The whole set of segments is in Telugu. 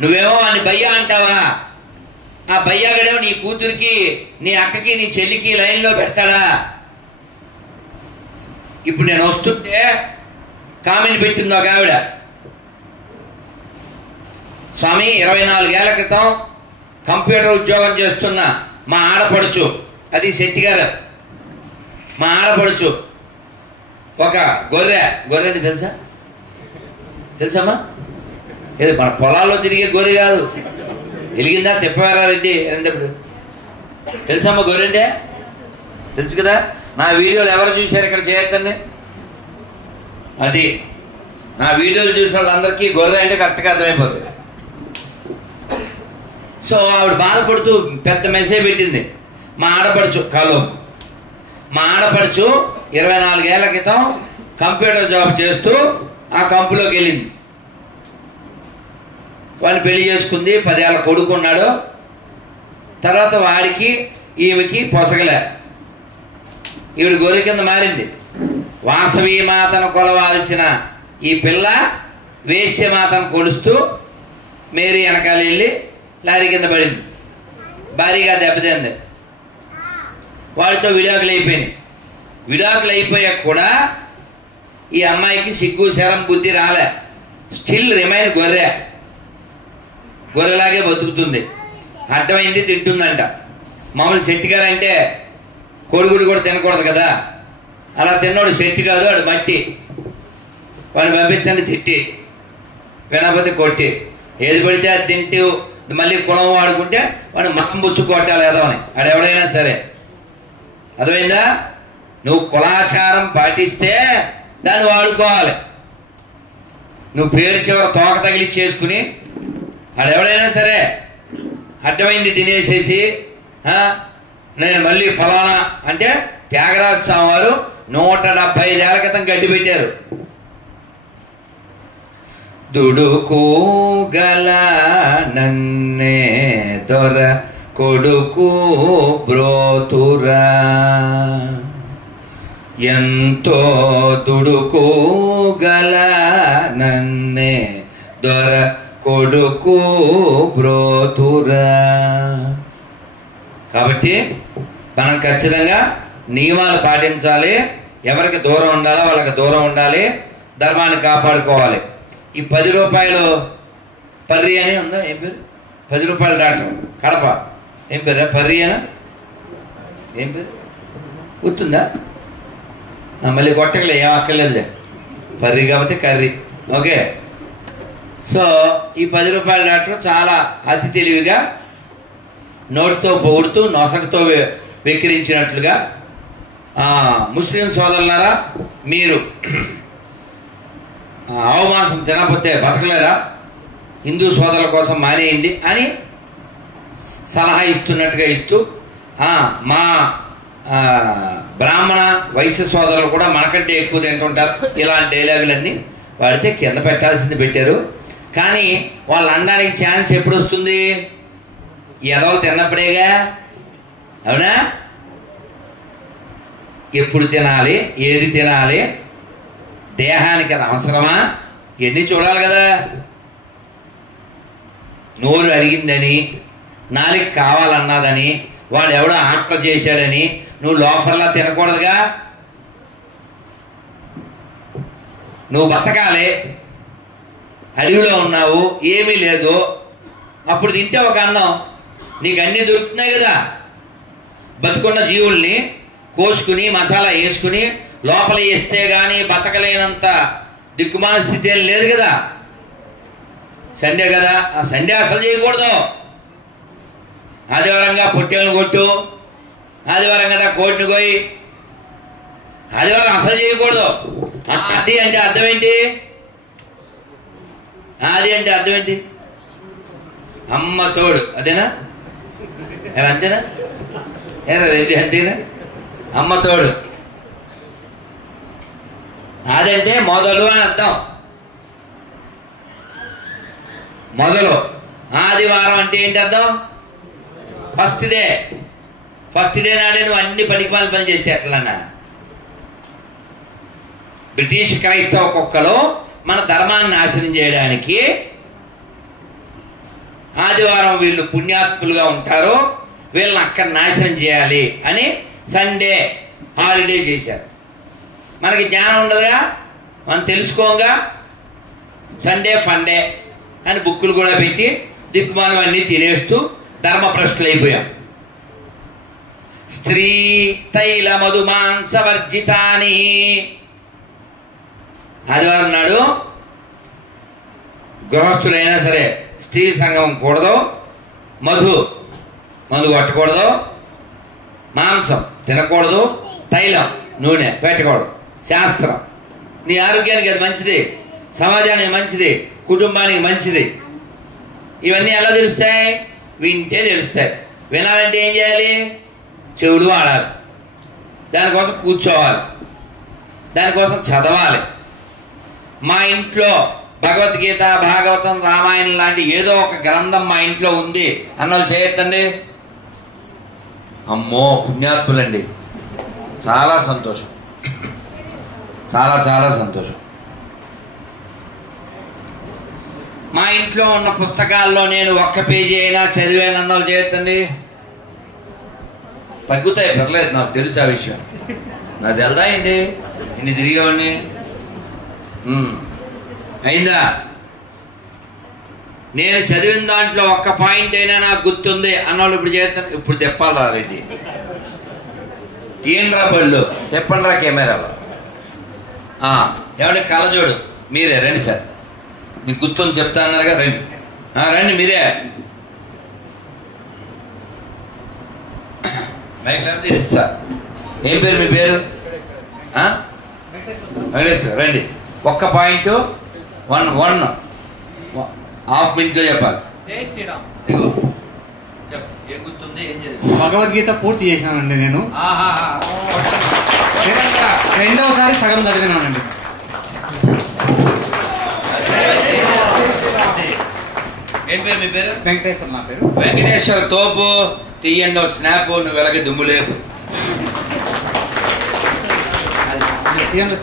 నువ్వేమో వాడిని భయ్యా అంటావా? ఆ భయ్యాగడేమో నీ కూతురికి, నీ అక్కకి, నీ చెల్లికి లైన్లో పెడతాడా? ఇప్పుడు నేను వస్తుంటే కామెంట్ పెట్టింది ఒక ఆవిడ, స్వామి 24 ఏళ్ల క్రితం కంప్యూటర్ ఉద్యోగం చేస్తున్న మా ఆడపడుచు, అది శెట్టి గారు, మా ఆడపడుచు ఒక గొర్రె అంటే తెలుసమ్మా? ఏదో మన పొలాల్లో తిరిగే గొర్రె కాదు, వెలిగిందా తిప్పవారెడ్డి అనేటప్పుడు. తెలుసమ్మా గొర్రె అంటే? తెలుసు కదా. నా వీడియోలు ఎవరు చూశారు ఇక్కడ చేయొద్దండి. అది నా వీడియోలు చూసిన వాళ్ళందరికీ గొర్రె అంటే కరెక్ట్గా అర్థమైపోతుంది. సో ఆవిడ బాధపడుతూ పెద్ద మెసేజ్ పెట్టింది. మా ఆడపడుచు మా ఆడపడుచు 24 ఏళ్ల క్రితం కంప్యూటర్ జాబ్ చేస్తూ ఆ కంపెనీలోకి వెళ్ళింది. వాడిని పెళ్లి చేసుకుంది, 10 ఏళ్ళ కొడుకున్నాడు. తర్వాత వాడికి ఈమెకి పొసగలే, ఈవిడ గొర్రె కింద మారింది. వాసవి మాతను కొలవాల్సిన ఈ పిల్ల వేశ్యమాతను కొలుస్తూ మేరీ వెనకాల వెళ్ళి లారీ కింద పడింది, భారీగా దెబ్బతింది. వాడితో విడాకులు అయిపోయినాయి. విడాకులు అయిపోయాక కూడా ఈ అమ్మాయికి సిగ్గు శరం బుద్ధి రాలే. స్టిల్ రిమైన్ గొర్రెలాగే బతుకుతుంది. అడ్డమైంది తింటుందంట. మామూలు శెట్టి గారు అంటే కోడిగుడి కూడా తినకూడదు కదా, అలా తిన్నోడు శెట్టి కాదు, వాడు మట్టి. వాడిని పంపించండి తిట్టి, వినకపోతే కొట్టి, ఏది పడితే అది తింటూ మళ్ళీ కులం వాడుకుంటే వాడు మతం బుచ్చు కొట్టాలి ఏదోని, ఆడెవడైనా సరే. అర్థమైందా? నువ్వు కులాచారం పాటిస్తే దాన్ని వాడుకోవాలి. నువ్వు పేరు చివర తోక తగిలి చేసుకుని ఆడెవడైనా సరే అడ్డమైంది తినేసేసి నేను మళ్ళీ ఫలానా అంటే త్యాగరాజ స్వామి వారు 175 ఏళ్ల క్రితం గడ్డి పెట్టారు. దుడుకు గల నన్నే దొర కొడుకు బ్రోతురా, ఎంతో దుడుకు గల నన్నే దొర కొడుకు బ్రోతురా. కాబట్టి మనం ఖచ్చితంగా నియమాలు పాటించాలి. ఎవరికి దూరం ఉండాలో వాళ్ళకి దూరం ఉండాలి. ధర్మాన్ని కాపాడుకోవాలి. ఈ 10 రూపాయలు పర్రి అని ఉందా, ఏం పేరు? 10 రూపాయలు డాక్టర్ కడప, ఏం పేరు? పర్రి అనా ఏం పేరు గుర్తుందా? మళ్ళీ కొట్టకలే, ఏం అక్కర్లేదులే, పర్రి కాబట్టి కర్రీ. ఓకే. సో ఈ 10 రూపాయల డాక్టర్ చాలా అతి తెలివిగా నోటితో పొగుడుతూ నొసటితో వెక్కిరించినట్లుగా, ముస్లిం సోదరులారా మీరు ఆవు మాంసం తినకపోతే బతకలేరా, హిందూ సోదరుల కోసం మానేయండి అని సలహా ఇస్తున్నట్టుగా ఇస్తూ, మా బ్రాహ్మణ వైశ్య సోదరులు కూడా మనకంటే ఎక్కువ తింటుంటారు, ఇలాంటి డైలాగులన్నీ వాడితే కింద పెట్టాల్సింది పెట్టారు. కానీ వాళ్ళు అనడానికి ఛాన్స్ ఎప్పుడు వస్తుంది? ఎదవలు తిన్నప్పుడేగా. అవునా? ఎప్పుడు తినాలి, ఏది తినాలి, దేహానికి అది అవసరమా, ఎన్ని చూడాలి కదా. నోరు అడిగిందని, నాలుగు కావాలన్నదని, వాడు ఎవడో ఆర్డర్ చేశాడని నువ్వు లోఫర్లా తినకూడదుగా. నువ్వు బతకాలి, అడవిలో ఉన్నావు, ఏమీ లేదు, అప్పుడు తింటే ఒక అన్నం, నీకు అన్నీ దొరుకుతున్నాయి కదా. బతుకున్న జీవుల్ని కోసుకుని మసాలా వేసుకుని లోపల వేస్తే కానీ బతకలేనంత దిక్కుమాల స్థితి ఏం లేదు కదా. సండే కదా, ఆ సండే అసలు చేయకూడదు. ఆదివారంగా పొట్టేళ్ళను కొట్టు, ఆదివారం కదా కోడిని కోయి, ఆదివారం అసలు చేయకూడదు. అది అంటే అర్థం ఏంటి? అది అంటే అర్థం ఏంటి? అమ్మ తోడు, అదేనా? అంతేనా? రెడ్డి అంతేనా? అమ్మ తోడు అదంటే మొదలు అని అర్థం. మొదలు. ఆదివారం అంటే ఏంటి అర్థం? First day. ఫస్ట్ డే నాడే నువ్వు అన్ని పనికిమాల పని చేస్తే ఎట్లన్నా? బ్రిటిష్ క్రైస్తవ కుక్కలు మన ధర్మాన్ని నాశనం చేయడానికి ఆదివారం వీళ్ళు పుణ్యాత్ములుగా ఉంటారో వీళ్ళని అక్కడ నాశనం చేయాలి అని సండే హాలిడే చేశారు. మనకి జ్ఞానం ఉండదుగా, మనం తెలుసుకోగా సండే ఫండే అని బుక్కులు కూడా పెట్టి దిక్కుమాలం అన్నీ తినేస్తూ ధర్మభ్రష్టులు అయిపోయాం. స్త్రీ తైల మధుమాంసవర్జితాని. ఆదివారం నాడు గృహస్థులైనా సరే స్త్రీ సంగమం కూడదు, మందు కొట్టకూడదు, మాంసం తినకూడదు, తైలం నూనె పెట్టకూడదు. శాస్త్రం. నీ ఆరోగ్యానికి అది మంచిది, సమాజానికి మంచిది, కుటుంబానికి మంచిది. ఇవన్నీ ఎలా తెలుస్తాయి? వింటే తెలుస్తాయి. వినాలంటే ఏం చేయాలి? చెవులు వాడాలి, దానికోసం కూర్చోవాలి, దానికోసం చదవాలి. మా ఇంట్లో భగవద్గీత, భాగవతం, రామాయణం లాంటి ఏదో ఒక గ్రంథం మా ఇంట్లో ఉంది అన్నోళ్ళు చేయొద్దండి. అమ్మో పుణ్యాత్ములండి, చాలా సంతోషం, చాలా చాలా సంతోషం. మా ఇంట్లో ఉన్న పుస్తకాల్లో నేను ఒక్క పేజీ అయినా చదివాను అన్నోళ్ళు చేయొద్దండి. తగ్గుతాయి, పర్లేదు, నాకు తెలుసు ఆ విషయం. నాకు తెలుదా ఏంటి ఇన్ని తిరిగేవాడిని. అయిందా? నేను చదివిన దాంట్లో ఒక్క పాయింట్ అయినా నాకు గుర్తుంది అన్నోళ్ళు ఇప్పుడు చేస్తాను. ఇప్పుడు తెప్పాలి రా రెడ్డి, తీయండిరా బళ్ళు, తెప్పండి రా కెమెరాలో. ఎవరి కళ్ళజోడు మీరే రండి సార్, మీకు గుర్తుంది చెప్తా అన్నారుగా, రండి రండి మీరే. మైక్ లేకపోతే ఇస్తా. ఏం పేరు మీ పేరు? వెంకటేశ్వర. రండి, ఒక్క పాయింట్ వన్ హాఫ్ మినిట్లో చెప్పాలి. ఏం గుర్తుంది? ఏం చదివి? భగవద్గీత పూర్తి చేసినానండి నేను. రెండవసారి సగం చదివినానండి. ఏం పేరు మీ పేరు? వెంకటేశ్వర నా పేరు. వెంకటేశ్వర తోపు తీయండి స్నాప్, నువ్వు వెలకి దుమ్ము లేపు. నేను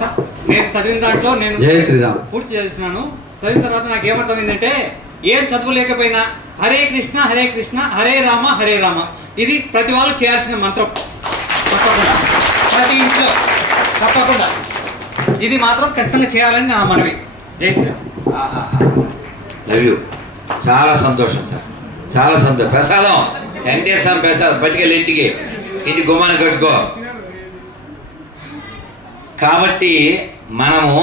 చదివిన దాంట్లో నేను జై శ్రీరామ్ పూర్తి చేసినాను. చదివిన తర్వాత నాకు ఏమర్థమైందంటే, ఏం చదువు లేకపోయినా హరే కృష్ణ హరే కృష్ణ హరే రామ హరే రామ, ఇది ప్రతి వాళ్ళు చేయాల్సిన మంత్రం. తప్పకుండా ప్రతి ఇంట్లో తప్పకుండా ఇది మాత్రం ఖచ్చితంగా చేయాలని నా మనవి. జై శ్రీరామ్. Love you. చాలా సంతోషం సార్, చాలా సంతోషం. ప్రసాదం వెంకటేశ్వర ప్రసాదం పట్టుకెళ్ళి ఇంటి గుమ్మాన్ని కట్టుకో. కాబట్టి మనము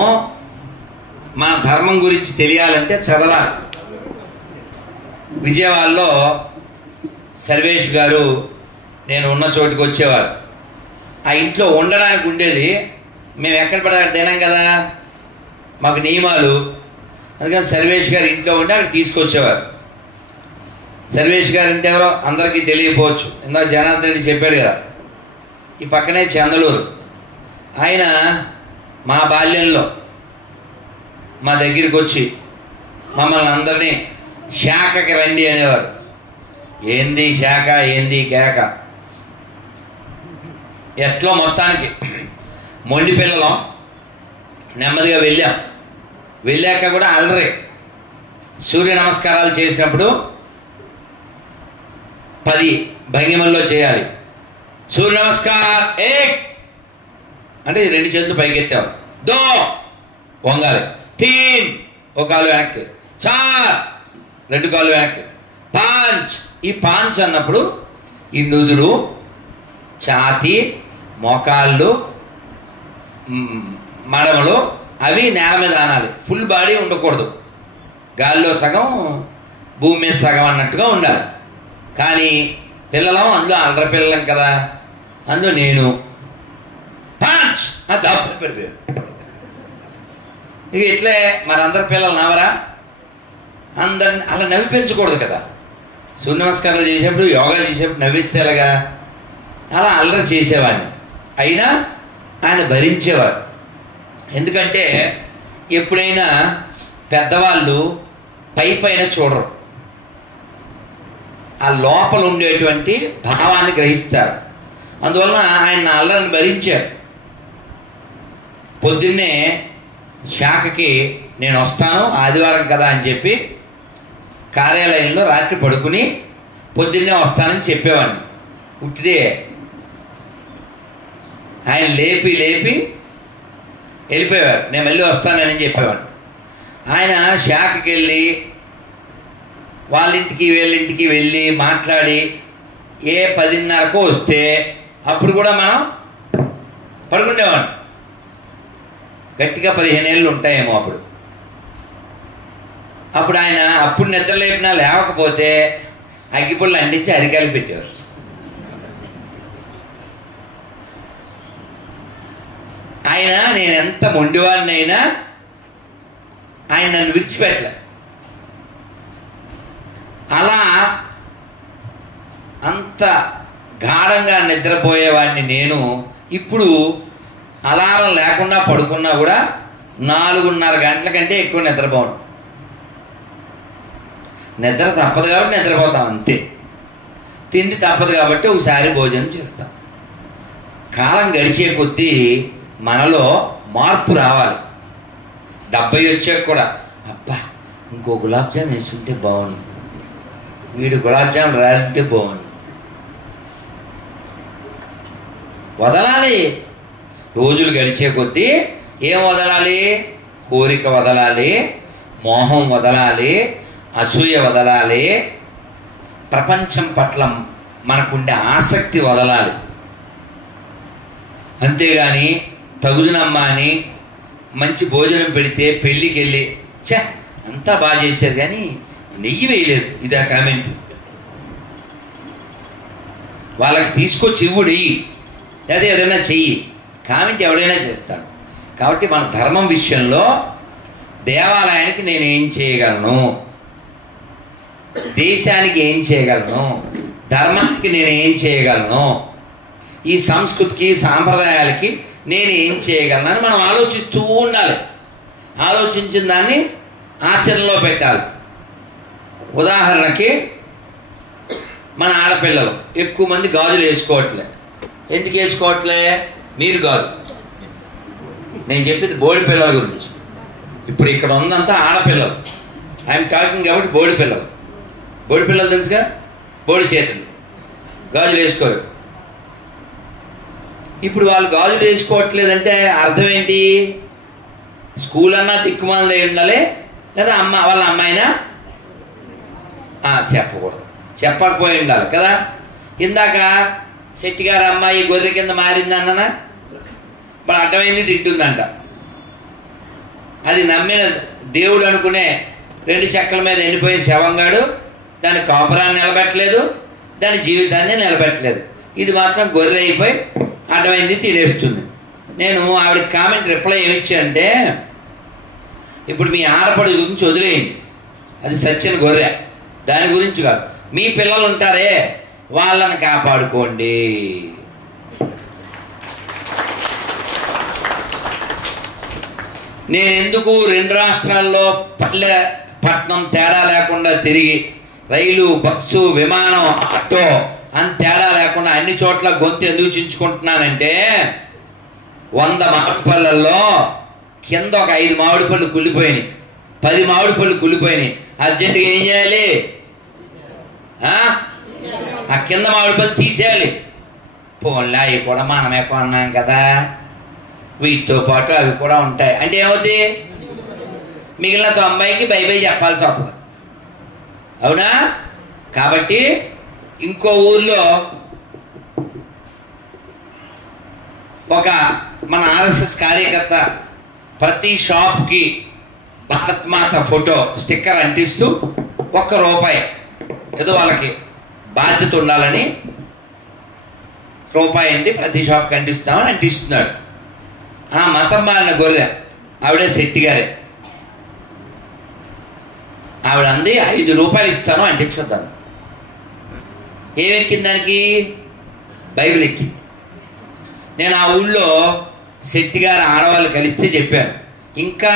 మన ధర్మం గురించి తెలియాలంటే చదవాలి. విజయవాడలో సర్వేష్ గారు నేను ఉన్న చోటుకు వచ్చేవారు. ఆ ఇంట్లో ఉండడానికి ఉండేది, మేము ఎక్కడ పడితే అక్కడ తినాం కదా, మాకు నియమాలు. అందుకని సర్వేష్ గారు ఇంట్లో ఉండి అక్కడ తీసుకొచ్చేవారు. సర్వేష్ గారు అంటే ఎవరో అందరికీ తెలియకపోవచ్చు, ఇందాక జనార్దన్ రెడ్డి చెప్పాడు కదా. ఈ పక్కనే చందలూరు. ఆయన మా బాల్యంలో మా దగ్గరికి వచ్చి మమ్మల్ని అందరినీ శాఖకి రండి అనేవారు. ఏంది శాఖ, ఏంది కేక. ఎట్లో మొత్తానికి మొండి పిల్లలం నెమ్మదిగా వెళ్ళాక కూడా అల్లరి. సూర్య నమస్కారాలు చేసినప్పుడు 10 భంగిమల్లో చేయాలి. సూర్య నమస్కార్ ఏక్ అంటే 2 చేతులు పైకెత్తావు, దో వంగాలి, 3 ఒక కాలు వెనక్కి, 4 2 కాళ్ళు వెనక్కి, 5 ఈ 5 అన్నప్పుడు ఈ నుదురు, ఛాతీ, మోకాళ్ళు, మడమలు అవి నేల మీద ఆనాలి. ఫుల్ బాడీ ఉండకూడదు, గాల్లో సగం భూమి మీద సగం అన్నట్టుగా ఉండాలి. కానీ పిల్లలం అందులో అల్లరి పిల్లలం కదా, అందులో నేను పంచ్ దప్పని పడిపోయాను. ఇక ఇట్లే మరి అందరి పిల్లలు నవ్వరా? అందరిని అలా నవ్వి పెంచకూడదు కదా. సూర్య నమస్కారాలు చేసేప్పుడు, యోగా చేసేప్పుడు నవ్విస్తే ఎలాగా? అలా అల్లరి చేసేవాడిని. అయినా ఆయన భరించేవారు. ఎందుకంటే ఎప్పుడైనా పెద్దవాళ్ళు పైన చూడరు, ఆ లోపల ఉండేటువంటి భావాన్ని గ్రహిస్తారు. అందువలన ఆయన అల్లరిని భరించారు. పొద్దున్నే శాఖకి నేను వస్తాను ఆదివారం కదా అని చెప్పి కార్యాలయంలో రాత్రి పడుకుని పొద్దున్నే వస్తానని చెప్పేవాడిని. ఉట్టిదే ఆయన లేపి వెళ్ళిపోయేవారు. నేను మళ్ళీ వస్తానని చెప్పేవాడిని. ఆయన శాఖకి వెళ్ళి వాళ్ళింటికి వీళ్ళింటికి వెళ్ళి మాట్లాడి 10:30కో వస్తే అప్పుడు కూడా మనం పడుకునేవాడిని. గట్టిగా 15 ఏళ్ళు ఉంటాయేమో అప్పుడు. ఆయన అప్పుడు నిద్ర లేపినా లేవకపోతే అగ్గిపుల్లు అంటించి అరికాయలు పెట్టేవారు. నేను ఎంత మొండివాడినైనా ఆయన నన్ను విడిచిపెట్టలే. అలా అంత గాఢంగా నిద్రపోయేవాడిని నేను. ఇప్పుడు అలారం లేకుండా పడుకున్నా కూడా 4:30 గంటల కంటే ఎక్కువ నిద్రపోను. నిద్ర తప్పదు కాబట్టి నిద్రపోతాం అంతే. తిండి తప్పదు కాబట్టి ఒకసారి భోజనం చేస్తాం. కాలం గడిచే కొద్దీ మనలో మార్పు రావాలి. 70 వచ్చాక కూడా అబ్బా ఇంకో గులాబ్ జామ్ వేసుకుంటే బాగుండు, వీడు గులాబ్ జామ్ రాలంటే బాగుండు. వదలాలి. రోజులు గడిచే కొద్దీ ఏం వదలాలి? కోరిక వదలాలి, మోహం వదలాలి, అసూయ వదలాలి, ప్రపంచం పట్ల మనకుండే ఆసక్తి వదలాలి. అంతేగాని తగుదునమ్మా అని మంచి భోజనం పెడితే పెళ్ళికి వెళ్ళి అంతా బాగా చేశారు కానీ నెయ్యి వేయలేదు, ఇది ఆ కామెంట్. వాళ్ళకి తీసుకొచ్చి ఇవ్వుడి, అదే ఏదైనా చెయ్యి, కామెంట్ ఎవడైనా చేస్తాడు. కాబట్టి మన ధర్మం విషయంలో దేవాలయానికి నేను ఏం చేయగలను, దేశానికి ఏం చేయగలను, ధర్మానికి నేను ఏం చేయగలను, ఈ సంస్కృతికి సాంప్రదాయాలకి నేను ఏం చేయగలను అని మనం ఆలోచిస్తూ ఉండాలి. ఆలోచించిన దాన్ని ఆచరణలో పెట్టాలి. ఉదాహరణకి మన ఆడపిల్లలు ఎక్కువ మంది గాజులు వేసుకోవట్లే. ఎందుకు వేసుకోవట్లే? మీరు కాదు, నేను చెప్పింది బోడి పిల్లల గురించి. ఇప్పుడు ఇక్కడ ఉందంతా ఆడపిల్లలు. ఐఎమ్ టాకింగ్ కాబట్టి బోడి పిల్లలు. బోడి పిల్లలు తెలుసుగా, బోడి చేతులు, గాజులు వేసుకోరు. ఇప్పుడు వాళ్ళు గాజులు వేసుకోవట్లేదంటే అర్థం ఏంటి? స్కూల్ అన్నా దిక్కుమాలదే ఉండాలి, లేదా వాళ్ళ అమ్మాయినా చెప్పకూడదు, చెప్పకపోయి ఉండాలి కదా. ఇందాక శెట్టి గారు అమ్మాయి గొర్రె కింద మారిందన్న ఇప్పుడు అడ్డమైంది తింటుందంట. అది నమ్మిన దేవుడు అనుకునే 2 చెక్కల మీద ఎండిపోయిన శవంగాడు దాని కాపురాన్ని నిలబెట్టలేదు, దాని జీవితాన్ని నిలబెట్టలేదు. ఇది మాత్రం గొర్రె అయిపోయి అడ్డమైంది తినేస్తుంది. నేను ఆవిడకి కామెంట్ రిప్లై ఏమిచ్చానంటే, ఇప్పుడు మీ ఆడపడి గురించి వదిలేయండి, అది సచ్చిన గొర్రె, దాని గురించి కాదు. మీ పిల్లలు ఉంటారే వాళ్ళని కాపాడుకోండి. నేను ఎందుకు 2 రాష్ట్రాల్లో పల్లె పట్నం తేడా లేకుండా తిరిగి రైలు, బస్సు, విమానం, ఆటో అని తేడా లేకుండా అన్ని చోట్ల గొంతు ఎందుకు చించుకుంటున్నానంటే 100 మామిడి పళ్ళల్లో కింద ఒక 5 మామిడి పళ్ళు కుళ్ళిపోయినాయి, 10 మామిడి పళ్ళు కుళ్ళిపోయినాయి. అర్జెంటుగా ఏం చేయాలి? ఆ కింద మామిడి పళ్ళు తీసేయాలి. పోన్లే అవి కూడా మనమే కొన్నాం కదా, వీటితో పాటు అవి కూడా ఉంటాయి అంటే ఏమవుద్ది? మిగిలిన 90కి బై బై చెప్పాల్సి వస్తుంది. అవునా? కాబట్టి ఇంకో ఊర్లో ఒక మన ఆర్ఎస్ఎస్ కార్యకర్త ప్రతి షాప్కి భారత్ మాత ఫోటో స్టిక్కర్ అంటిస్తూ ₹1 ఏదో వాళ్ళకి బాధ్యత ఉండాలని ₹1 అండి ప్రతి షాప్కి అంటిస్తామని అంటిస్తున్నాడు. ఆ మతం మారిన గొర్రె ఆవిడే శెట్టి గారే. ఆవిడ అంది ₹5 ఇస్తాను అంటించద్దాను. ఏమెక్కింది దానికి? బైబిల్ ఎక్కింది. నేను ఆ ఊళ్ళో శెట్టి గారు ఆడవాళ్ళు కలిస్తే చెప్పాను, ఇంకా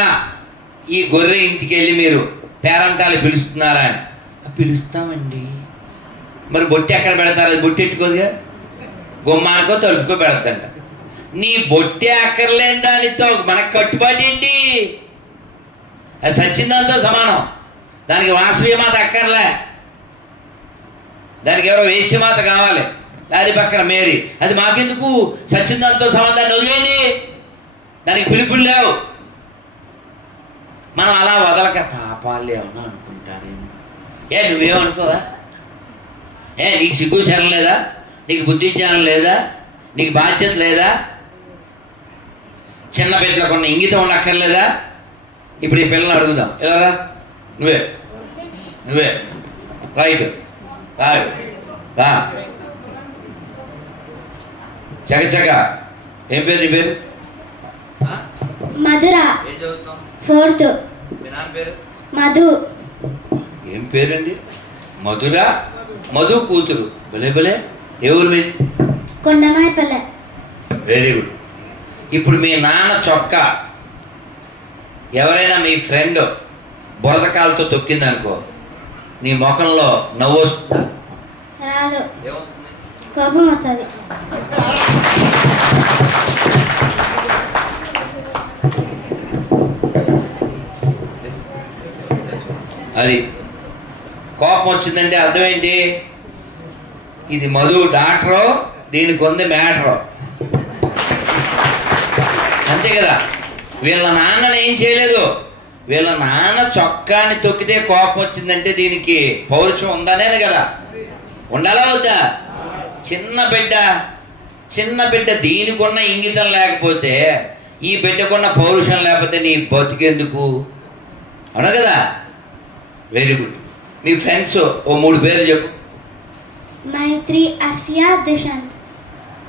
ఈ గొర్రె ఇంటికి వెళ్ళి మీరు పేరంటాలు పిలుస్తున్నారా అని. పిలుస్తామండి. మరి బొట్టి ఎక్కడ పెడతారు? అది బొట్టి ఎట్టుకోదుగా, గుమ్మానికో తలుపుకో పెడతంట. నీ బొట్టి అక్కర్లేని దానితో మనకు కట్టుబాటు ఏంటి? అది సచ్చిన దాంతో సమానం. దానికి వాసవిమాత అక్కర్లే, దానికి ఎవరో వేశ్యమాత కావాలి, దాని పక్కన మేరీ. అది మాకెందుకు? సచ్చిందాంతో సంబంధాన్ని వదిలేండి, దానికి పిలుపులు లేవు. మనం అలా వదలక పాపాలు ఏమన్నా అనుకుంటారేమో. నువ్వేమనుకోవా? నీకు సిగ్గు శరం లేదా? నీకు బుద్ధి జ్ఞానం లేదా? నీకు బాధ్యత లేదా? చిన్న బిడ్డలకు ఉన్న ఇంగితం ఉండక్కర్లేదా? ఇప్పుడు ఈ పిల్లల్ని అడుగుదాం, ఎలా నువ్వే నువ్వే రైట్ రా చకచక. ఏం పేరు నీ పేరు? మధుర. ఏం చదువుతున్నావు? 4th. మీ నాన్న పేరు? మధు. ఏం పేరండి? మధుర. మధు కూతురు. భలే భలే. ఏ ఊరు మీది? కొండమాయపల్లె. Very good. ఇప్పుడు మీ నాన్న చొక్కా ఎవరైనా మీ ఫ్రెండ్ బురదకాలతో తొక్కిందనుకో, నీ ముఖంలో నవ్వు వస్తుందా? రాదు. ఏమొస్తుంది? కోపం వస్తుంది. అది కోపం వచ్చిందంటే అర్థం ఏంటి? ఇది మధు డాక్టరు, దీనికి ఉంది మ్యాటరు, అంతే కదా. వీళ్ళ నాన్నని ఏం చేయలేదు, వీళ్ళ నాన్న చొక్కాని తొక్కితే కోపం వచ్చిందంటే దీనికి పౌరుషం ఉందనే కదా. ఉండాలా వద్దా? చిన్న బిడ్డ దీనికున్న ఇంగితం లేకపోతే, ఈ బిడ్డకున్న పౌరుషం లేకపోతే నీ బతికేందుకు? అవునా కదా. Very good. మీ ఫ్రెండ్స్ ఓ 3 పేర్లు చెప్పు. మైత్రి, అర్సియా, దుషంత్.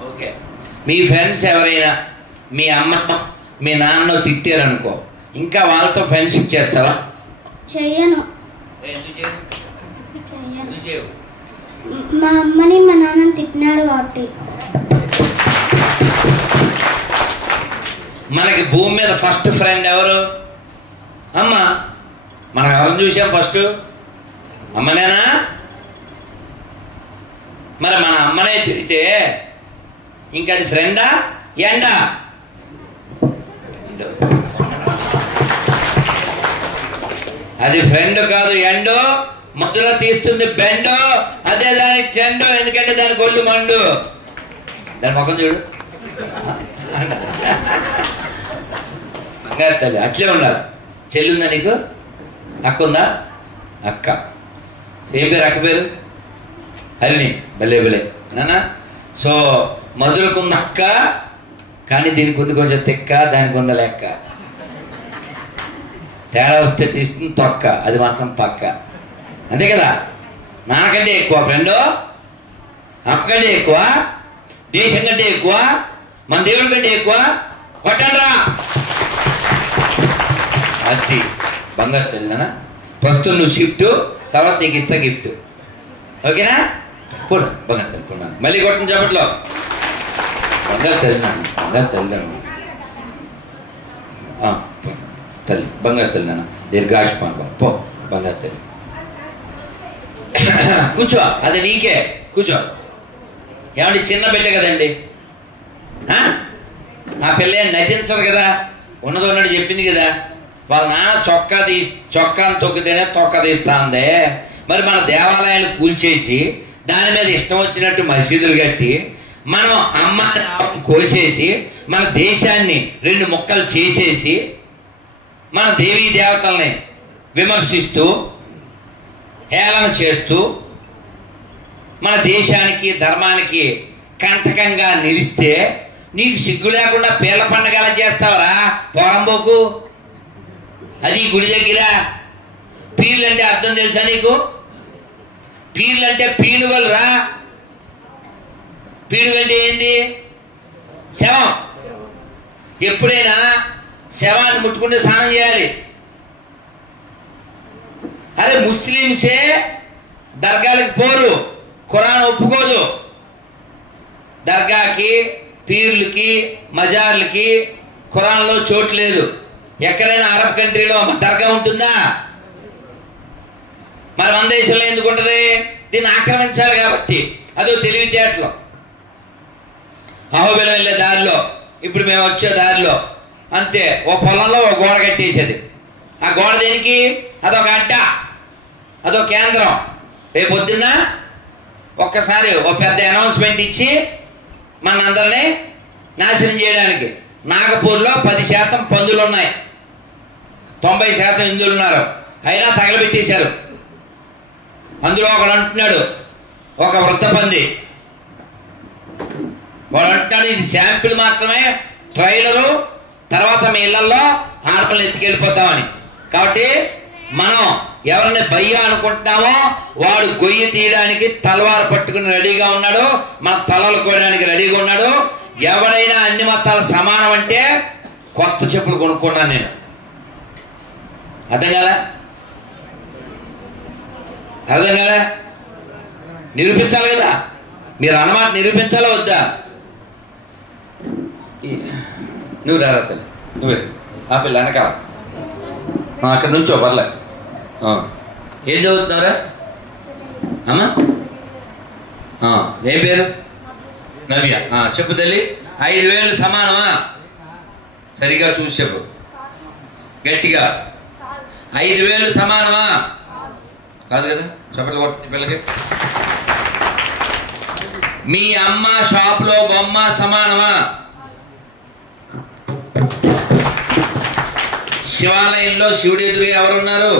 ఓకే. మీ ఫ్రెండ్స్ ఎవరైనా మీ అమ్మ మీ నాన్న తిట్టారనుకో, ఇంకా వాళ్ళతో ఫ్రెండ్షిప్ చేస్తావా? చెయ్యను. చెయ్యను. మా అమ్మని మా నాన్నని తిట్టినాడు కాబట్టి. మనకి భూమి మీద ఫస్ట్ ఫ్రెండ్ ఎవరు? అమ్మ. మనం ఎవరిని చూసాం ఫస్ట్? అమ్మనేనా? మరి మన అమ్మనే తిరిగితే ఇంకా అది ఫ్రెండా ఎండా? అది ఫ్రెండ్ కాదు, ఎండో. మధ్యలో తీస్తుంది బెండో, అదే దాని ట్రెండో. ఎందుకంటే దాని గొల్లు మండు. దాని ముఖం చూడు, బంగారు తల్లి అట్లే ఉండాలి. చెల్లి ఉందా నీకు? అక్క ఉందా? అక్క. ఏం పేరు అక్క పేరు? హరిణి. భలే భలే నాన్న. సో మధురకుంది అక్క, కానీ దీనికి ఉంది కొంచెం తెక్క, దానికి ఉంద లెక్క. తేడా వస్తే తీస్తుంది తొక్క, అది మాత్రం పక్క, అంతే కదా. నాకంటే ఎక్కువ ఫ్రెండు, అక్క కంటే ఎక్కువ, దేశం కంటే ఎక్కువ, మన దేవుడి కంటే ఎక్కువ. కొట్టండ్రా. అది బంగారు తెల్లినా. ఫస్ట్ నువ్వు షిఫ్ట్, తర్వాత నీకు ఇస్తా గిఫ్ట్. ఓకేనా? పోడు బంగారు తల్లి పోనా. మళ్ళీ కొట్టండి చెప్పట్లో. బంగారు తల్లినాను, బంగారు తల్లినాను. తల్లి బంగారు తల్లి నాన్న. దీర్ఘాయుష్మాన్ బాబు. పో బంగారు తల్లి. కూర్చో, అది నీకే. కూర్చో. ఏమండి చిన్న బిడ్డ కదండి, ఆ పిల్ల నటించదు కదా, ఉన్నది ఉన్నట్టు చెప్పింది కదా. వాళ్ళ నాన్న చొక్కాను తొక్కితేనే తొక్క తీస్తా ఉందే. మరి మన దేవాలయాలు కూల్చేసి దాని మీద ఇష్టం వచ్చినట్టు మసీదులు కట్టి, మనం అమ్మ కోసేసి, మన దేశాన్ని 2 ముక్కలు చేసేసి, మన దేవీ దేవతల్ని విమర్శిస్తూ హేళన చేస్తూ, మన దేశానికి ధర్మానికి కంటకంగా నిలిస్తే నీకు సిగ్గు లేకుండా పీర్ల పండగ చేస్తావరా పోరంబోకు? అది గుడి దగ్గర. పీర్లు అంటే అర్థం తెలుసా నీకు? పీర్లు అంటే పీనుగలురా. పీనుగంటే ఏంది? శవం. ఎప్పుడైనా శవాన్ని ముట్టుకుంటే స్నానం చేయాలి. అరే ముస్లింసే దర్గాలకు పోరు, ఖురాన్ ఒప్పుకోదు. దర్గాకి, పీర్లకి, మజార్లకి ఖురాన్లో చోటు లేదు. ఎక్కడైనా అరబ్ కంట్రీలో దర్గా ఉంటుందా? మరి మన దేశంలో ఎందుకు ఉంటుంది? దీన్ని ఆక్రమించాలి కాబట్టి. అదో తెలివితేటలో. అహోబిలం వెళ్ళే దారిలో, ఇప్పుడు మేము వచ్చే దారిలో అంతే, ఓ పొలంలో ఓ గోడ కట్టేసేది. ఆ గోడ దేనికి? అదొక అడ్డ. అదో కేంద్రం. రేపు పొద్దున్న ఒక్కసారి ఒక పెద్ద అనౌన్స్మెంట్ ఇచ్చి మనందరినీ నాశనం చేయడానికి. నాగపూర్లో 10% పందులు ఉన్నాయి, 90% హిందువులు ఉన్నారు, అయినా తగలబెట్టేశారు. అందులో ఒకడు అంటున్నాడు, ఒక వృద్ధ పంది, వాడు అంటున్నాడు ఇది శాంపిల్ మాత్రమే, ట్రైలరు, తర్వాత మీ ఇళ్లలో ఆడపిల్లలు ఎత్తుకెళ్ళిపోతామని. కాబట్టి మనం ఎవరిని భయ్య అనుకుంటున్నామో వాడు గొయ్యి తీయడానికి తలవారు పట్టుకుని రెడీగా ఉన్నాడు, మన తలలు కోయడానికి రెడీగా ఉన్నాడు. ఎవడైనా అన్ని మతాలు సమానం అంటే కొత్త చెప్పులు కొనుక్కున్నాను నేను. అర్థం కదా? అర్థం కదా? నిరూపించాలి కదా, మీరు అన్నమాట నిరూపించాలా వద్దా? నువ్వు రారా తల్లి, నువ్వే ఆ పిల్ల వెనకాల అక్కడ నుంచో పర్లే. ఏం చదువుతున్నారా అమ్మా? ఏం పేరు? నవ్య. చెప్పు తల్లి. 5,000 సమానమా? సరిగా చూసి చెప్పు గట్టిగా. 5,000 సమానమా? కాదు కదా, చెప్పట్లు కొట్టండి పిల్లకి. మీ అమ్మ షాప్లో బొమ్మ సమానమా? శివాలయంలో శివుడు ఎదురుగా ఎవరున్నారు?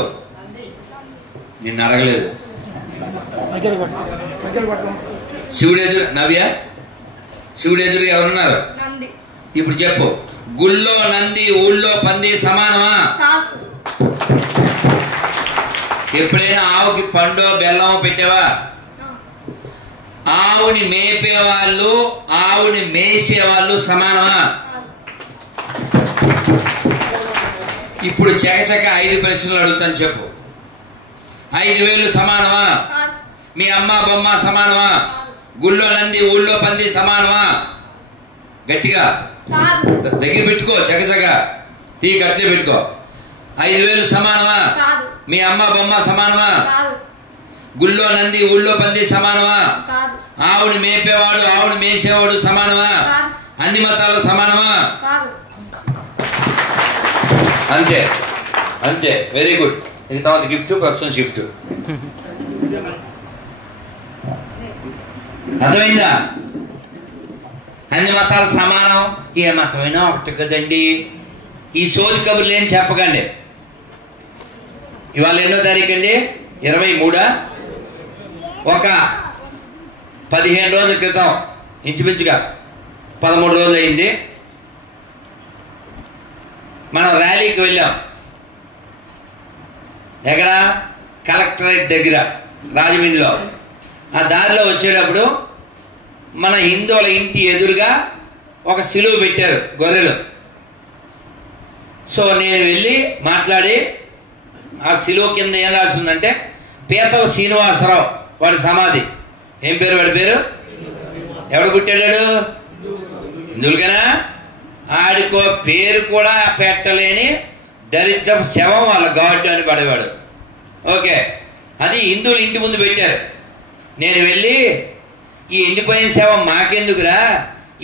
నిన్ను అడగలేదు. శివుడు ఎదురు నవ్య, శివుడు ఎదురుగా ఎవరున్నారు? ఇప్పుడు చెప్పు. గుళ్ళో నంది, ఊళ్ళో పంది సమానమా? ఎప్పుడైనా ఆవుకి పండో బెల్లమో పెట్టావా? ఆవుని మేపే వాళ్ళు, ఆవుని మేసే వాళ్ళు సమానమా? ఇప్పుడు చకచక 5 ప్రశ్నలు అడుగుతాను, చెప్పు. 5,000 సమానమా? మీ అమ్మ బొమ్మ సమానమా? గుళ్ళో నంది, ఊళ్ళో పంది సమానమా? గట్టిగా దగ్గర పెట్టుకో, చకచక తీకి అట్లే పెట్టుకో. 5,000 సమానమా? మీ అమ్మ బొమ్మ సమానమా? గుళ్ళో నంది, ఊళ్ళో పంది సమానమా? ఆవుని మేపేవాడు, ఆవుని మేసేవాడు సమానమా? అన్ని మతాలు సమానమా? అంతే అంతే. Very good. ఇది తర్వాత గిఫ్ట్, పర్సన్ గిఫ్ట్. అర్థమైందా? అన్ని మతాలు సమానం, ఏ మతమైనా ఒకటి కదండి. ఈ సోది కబుర్లు ఏం చెప్పకండి. ఇవాళ ఎన్నో తారీఖు అండి? 23. ఒక 15 రోజుల క్రితం, ఇంచుమించుగా 13 రోజులు అయింది, మనం ర్యాలీకి వెళ్ళాం. ఎక్కడ? కలెక్టరేట్ దగ్గర రాజమండ్రిలో. ఆ దారిలో వచ్చేటప్పుడు మన హిందువుల ఇంటి ఎదురుగా ఒక సిలువ పెట్టారు, గొర్రెలు. సో నేను వెళ్ళి మాట్లాడి, ఆ సిలువ కింద ఏం రాస్తుందంటే పీతల శ్రీనివాసరావు వాడి సమాధి. ఏం పేరు వాడి పేరు? ఎవడు పుట్టాడు? హిందువులకేనా? ఆడికో పేరు కూడా పెట్టలేని దరిద్ర శవం వాళ్ళ గాడ్ అని పడేవాడు. ఓకే, అది హిందువులు ఇంటి ముందు పెట్టారు. నేను వెళ్ళి ఈ ఎండిపోయిన శవం మాకెందుకురా,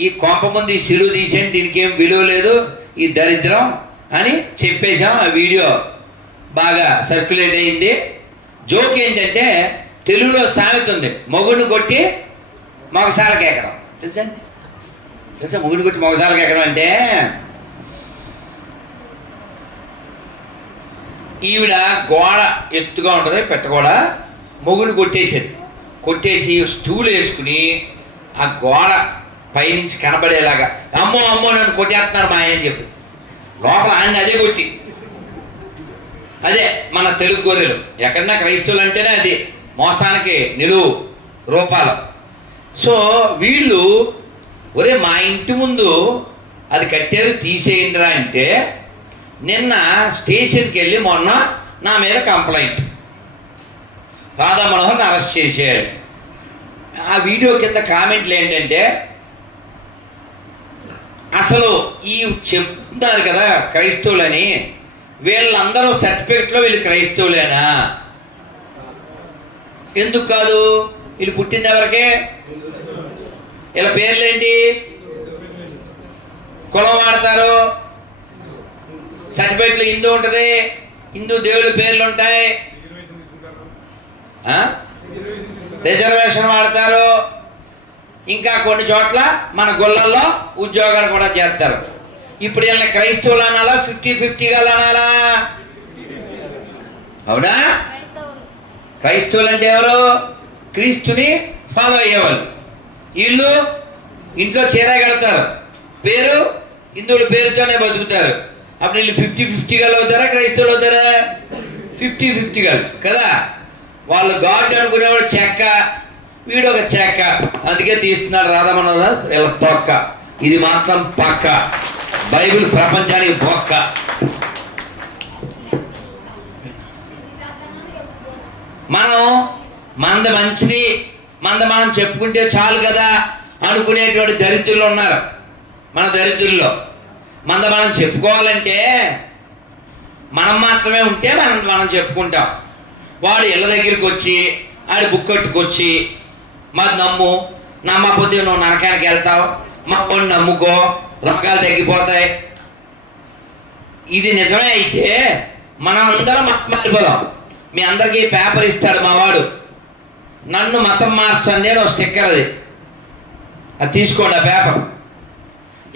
ఈ కొంప ముందు ఈ సిలువ తీసేయండి, దీనికి ఏం విలువ లేదు, ఈ దరిద్రం అని చెప్పేశాం. ఆ వీడియో బాగా సర్క్యులేట్ అయింది. జోక్ ఏంటంటే తెలుగులో సామెత ఉంది, మొగుడిని కొట్టి మొగసాలకి ఎక్కడం. తెలుసా? మొగుడిని కొట్టి మొగసాలకి ఎక్కడం అంటే, ఈవిడ గోడ ఎత్తుగా ఉంటుంది, పెట్టగోడ, మొగుడిని కొట్టేసి స్టూల్ వేసుకుని ఆ గోడ పైనుంచి కనబడేలాగా అమ్మో అమ్మో నన్ను కొట్టేస్తున్నారు మా ఆయన చెప్పి లోపల ఆయన అదే కొట్టి. అదే మన తెలుగు గొర్రెలు. ఎక్కడన్నా క్రైస్తవులు అంటేనే అది మోసానికి నిలువు రూపాలు. సో వీళ్ళు ఒరే మా ఇంటి ముందు అది కట్టారు తీసేయండిరా అంటే, నిన్న స్టేషన్కి వెళ్ళి మొన్న నా మీద కంప్లైంట్, రాధా మనోహర్ని అరెస్ట్ చేశాడు. ఆ వీడియో కింద కామెంట్లు ఏంటంటే, అసలు ఈ చెప్తున్నారు కదా క్రైస్తవులని, వీళ్ళందరూ సర్టిఫికెట్లో వీళ్ళు క్రైస్తవులేనా? ఎందుకు కాదు? వీళ్ళు పుట్టింది ఎవరికే? వీళ్ళ పేర్లేంటి? కులం వాడతారు, సర్టిఫికెట్లో హిందూ ఉంటుంది, హిందూ దేవుళ్ళ పేర్లు ఉంటాయి. రిజర్వేషన్ వాడతారు. ఇంకా కొన్ని చోట్ల మన గుళ్ళల్లో ఉద్యోగాలు కూడా చేస్తారు. ఇప్పుడు వీళ్ళని క్రైస్తవులు అనాలా 50-50గా అనాలా? అవునా? క్రైస్తవులు అంటే ఎవరు? క్రీస్తుని ఫాలో అయ్యేవాళ్ళు. వీళ్ళు ఇంట్లో చీర కడతారు, పేరు హిందువుల పేరుతోనే బతుకుతారు. అప్పుడు వీళ్ళు 50-50గా అవుతారా? క్రైస్తవులు అవుతారా? 50-50గా కదా. వాళ్ళు గాడ్ అనుకునేవాడు చెక్క, వీడు ఒక చెక్క. అందుకే తీస్తున్నాడు రాధమనోదాస్ వీళ్ళ తొక్క. ఇది మాత్రం పక్క. బైబిల్ ప్రపంచానికి బొక్క. మనం మంద మంచిది, మంద మనం చెప్పుకుంటే చాలు కదా అనుకునేటువంటి దరిద్రులు ఉన్నారు. మన దరిద్రుల్లో మంద మనం చెప్పుకోవాలంటే మనం మాత్రమే ఉంటే మనం చెప్పుకుంటాం. వాడు ఇళ్ళ దగ్గరికి వచ్చి ఆడి బుక్ కట్టుకొచ్చి మాది నమ్ము, నమ్మకపోతే నువ్వు నరకానికి వెళ్తావు, మా కొన్ని నమ్ముకో, రోగాలు తగ్గిపోతాయి. ఇది నిజమే అయితే మనం అందరం మతం మారిపోదాం. మీ అందరికీ పేపర్ ఇస్తాడు మా వాడు, నన్ను మతం మార్చండి అని ఒక స్టిక్కర్, అది తీసుకోండి. ఆ పేపర్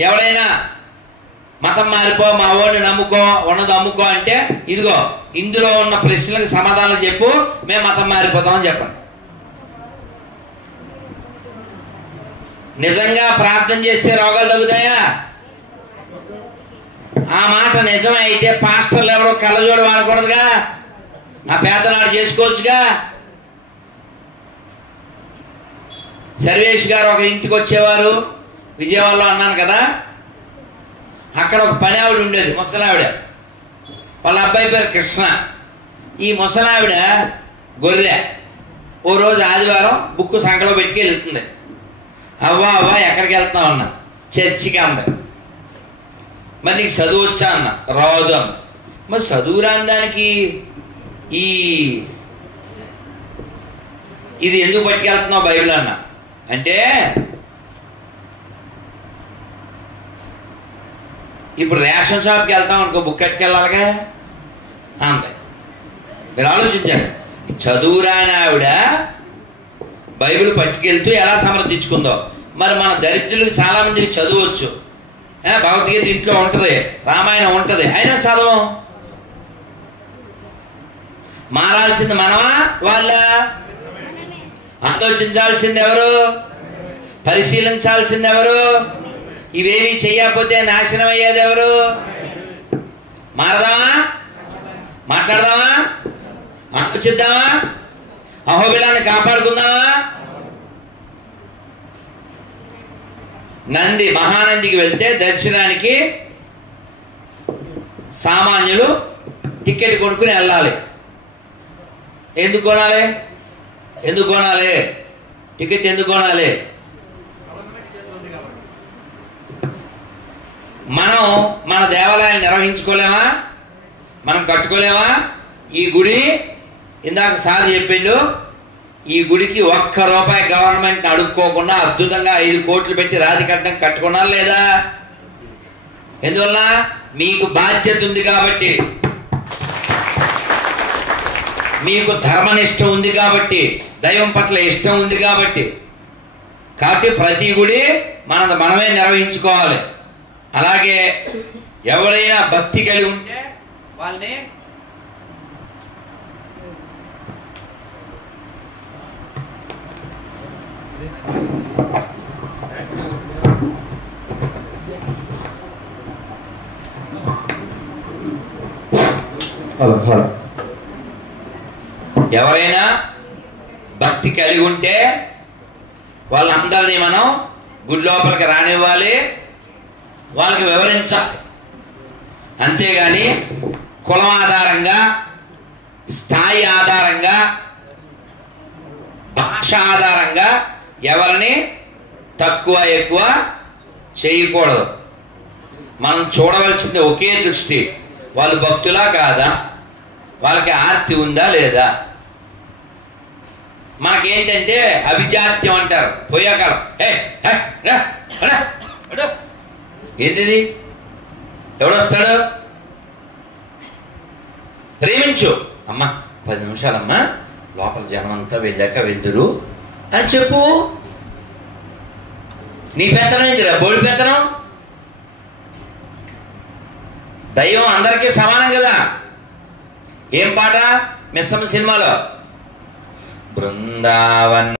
ఎవడైనా మతం మారిపో, మా వాడిని నమ్ముకో, ఉన్నది అమ్ముకో అంటే ఇదిగో ఇందులో ఉన్న ప్రశ్నలకు సమాధానం చెప్పు, మేము మతం మారిపోతామని చెప్పండి. నిజంగా ప్రార్థన చేస్తే రోగాలు తగ్గుతాయా? ఆ మాట నిజమే అయితే పాస్టర్లు ఎవరో కళ్ళజోడు వాడకూడదుగా, ఆ పేదనాడు చేసుకోవచ్చుగా. సర్వేష్ గారు ఒక ఇంటికి వచ్చేవారు, విజయవాడలో అన్నాను కదా. అక్కడ ఒక పని ఆవిడ ఉండేది, ముసలావిడ. వాళ్ళ అబ్బాయి పేరు కృష్ణ. ఈ ముసలావిడ గొర్రె. ఓ రోజు ఆదివారం బుక్కు సంకలో పెట్టుకెళ్ళి వెళ్తుంది. అవ్వా ఎక్కడికి వెళ్తున్నావు అన్న. చర్చికి అంద. మరి నీకు చదువు వచ్చా అన్న. రాదు అన్న. మరి చదువు రాని దానికి ఇది ఎందుకు పట్టుకెళ్తున్నావు బైబిల్ అన్న అంటే, ఇప్పుడు రేషన్ షాప్కి వెళ్తాం అనుకో, బుక్ కట్టుకెళ్ళాలిగా అంతే. మీరు ఆలోచించండి, చదువు రాని ఆవిడ బైబిల్ పట్టుకెళ్తూ ఎలా సమర్థించుకుందో. మరి మన దరిద్రులకు చాలా మందికి చదువచ్చు, భగవద్గీత ఇంట్లో ఉంటుంది, రామాయణం ఉంటుంది, అయినా చదవం. మారాల్సింది మనమా వాళ్ళ? ఆలోచించాల్సింది ఎవరు? పరిశీలించాల్సింది ఎవరు? ఇవేవి చెయ్యకపోతే నాశనం అయ్యేది ఎవరు? మారదామా? మాట్లాడదామా? ఆలోచిద్దామా? అహోబిలాన్ని కాపాడుకుందామా? నంది మహానందికి వెళ్తే దర్శనానికి సామాన్యులు టికెట్ కొనుక్కుని వెళ్ళాలి. ఎందుకు కొనాలి? టికెట్ ఎందుకు కొనాలి? మనం మన దేవాలయాన్ని నిర్వహించుకోలేమా? మనం కట్టుకోలేమా? ఈ గుడి ఇందాక సార్ చెప్పిండు, ఈ గుడికి ₹1 గవర్నమెంట్ అడుక్కోకుండా అద్భుతంగా 5 కోట్లు పెట్టి రాతి కట్టడం కట్టుకున్నారు లేదా? ఎందువల్ల? మీకు బాధ్యత ఉంది కాబట్టి, మీకు ధర్మనిష్ట ఉంది కాబట్టి, దైవం పట్ల ఇష్టం ఉంది కాబట్టి ప్రతి గుడి మనమే నిర్వహించుకోవాలి. అలాగే ఎవరైనా భక్తి కలిగి ఉంటే వాళ్ళని ఎవరైనా భక్తి కలిగి ఉంటే వాళ్ళందరినీ మనం గుడి లోపలికి రానివ్వాలి, వాళ్ళకి వివరించాలి. అంతేగాని కులం ఆధారంగా, స్థాయి ఆధారంగా, భాష ఆధారంగా ఎవరిని తక్కువ ఎక్కువ చేయకూడదు. మనం చూడవలసింది ఒకే దృష్టి, వాళ్ళు భక్తులా కాదా, వాళ్ళకి ఆర్తి ఉందా లేదా. మనకేంటంటే అభిజాత్యం అంటారు, పోయాకాలం. ఏంటిది? ఎవడొస్తాడు? ప్రేమించు అమ్మా, 10 నిమిషాలమ్మా లోపల జనం అంతా వెళ్ళాక వెళ్దురు అని చెప్పు. నీ పెత్తనం ఏంటిరా? బోడి పెత్తనం. దైవం అందరికీ సమానం కదా. ఏం పాట? మిస్సమ్మ సినిమాలో బృందావన్